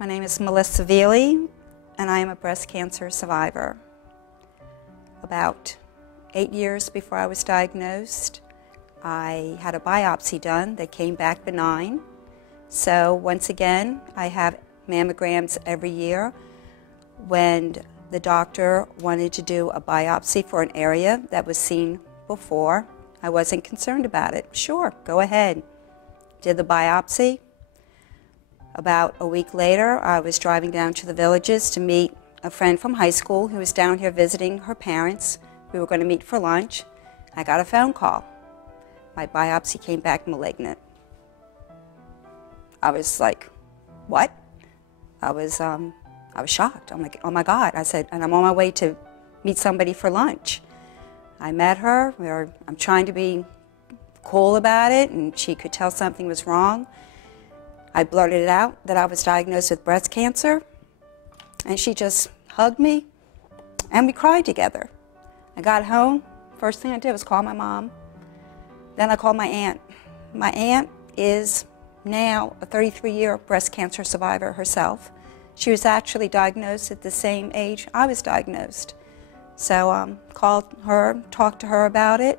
My name is Melissa Vealey, and I am a breast cancer survivor. About 8 years before I was diagnosed, I had a biopsy done that came back benign. So once again, I have mammograms every year. When the doctor wanted to do a biopsy for an area that was seen before, I wasn't concerned about it. Sure, go ahead. Did the biopsy. About a week later, I was driving down to the Villages to meet a friend from high school who was down here visiting her parents. We were going to meet for lunch. I got a phone call. My biopsy came back malignant. I was like, what? I was shocked. I'm like, oh my God. I said, and I'm on my way to meet somebody for lunch. I met her. I'm trying to be cool about it, and she could tell something was wrong. I blurted it out that I was diagnosed with breast cancer, and she just hugged me, and we cried together. I got home. First thing I did was call my mom. Then I called my aunt. My aunt is now a 33-year breast cancer survivor herself. She was actually diagnosed at the same age I was diagnosed. So called her, talked to her about it.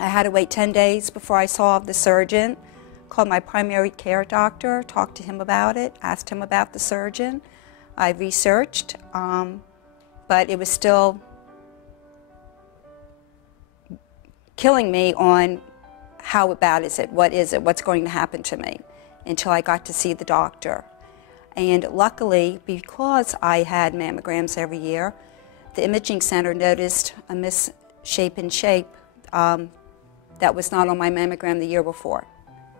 I had to wait 10 days before I saw the surgeon. Called my primary care doctor, talked to him about it, asked him about the surgeon. I researched, but it was still killing me on how bad is it, what's going to happen to me, until I got to see the doctor. And luckily, because I had mammograms every year, the imaging center noticed a misshapen shape that was not on my mammogram the year before,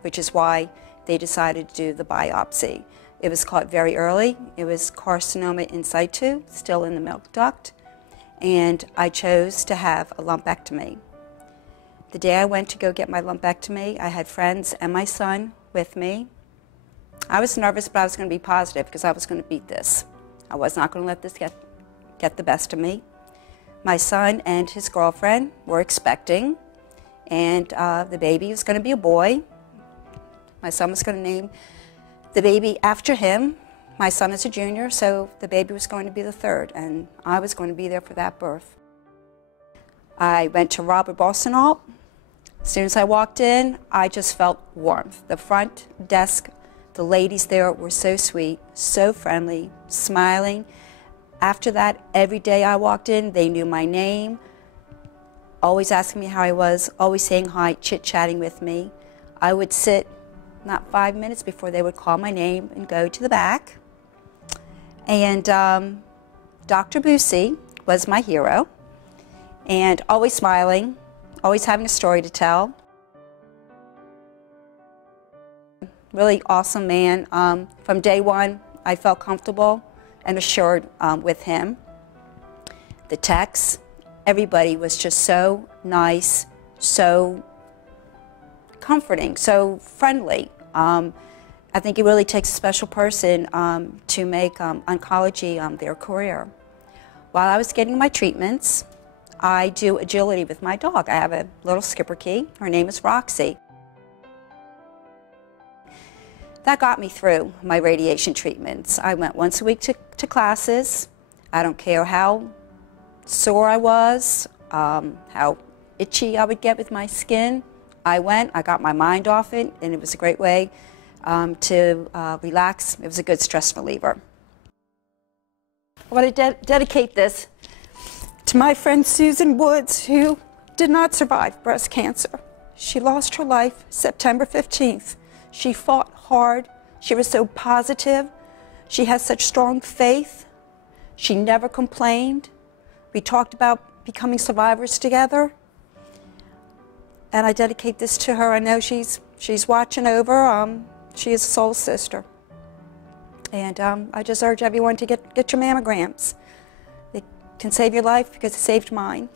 which is why they decided to do the biopsy. It was caught very early. It was carcinoma in situ, still in the milk duct, and I chose to have a lumpectomy. The day I went to go get my lumpectomy, I had friends and my son with me. I was nervous, but I was going to be positive because I was going to beat this. I was not going to let this get the best of me. My son and his girlfriend were expecting, and the baby was going to be a boy. My son was going to name the baby after him. My son is a junior, so the baby was going to be the third, and I was going to be there for that birth. I went to Robert Bostonall. As soon as I walked in, I just felt warmth. The front desk, the ladies there were so sweet, so friendly, smiling. After that, every day I walked in, they knew my name, always asking me how I was, always saying hi, chit-chatting with me. I would sit not 5 minutes before they would call my name and go to the back. And Dr. Busey was my hero, and always smiling, always having a story to tell. Really awesome man. From day one, I felt comfortable and assured with him. The techs, everybody was just so nice, so comforting, so friendly. I think it really takes a special person to make oncology their career. While I was getting my treatments, I do agility with my dog. I have a little Schipperke. Her name is Roxy. That got me through my radiation treatments. I went once a week to classes. I don't care how sore I was, how itchy I would get with my skin. I went, I got my mind off it, and it was a great way to relax. It was a good stress reliever. I want to dedicate this to my friend Susan Woods, who did not survive breast cancer. She lost her life September 15th. She fought hard. She was so positive. She has such strong faith. She never complained. We talked about becoming survivors together. And I dedicate this to her. I know she's watching over. She is a soul sister. And I just urge everyone to get your mammograms. It can save your life because it saved mine.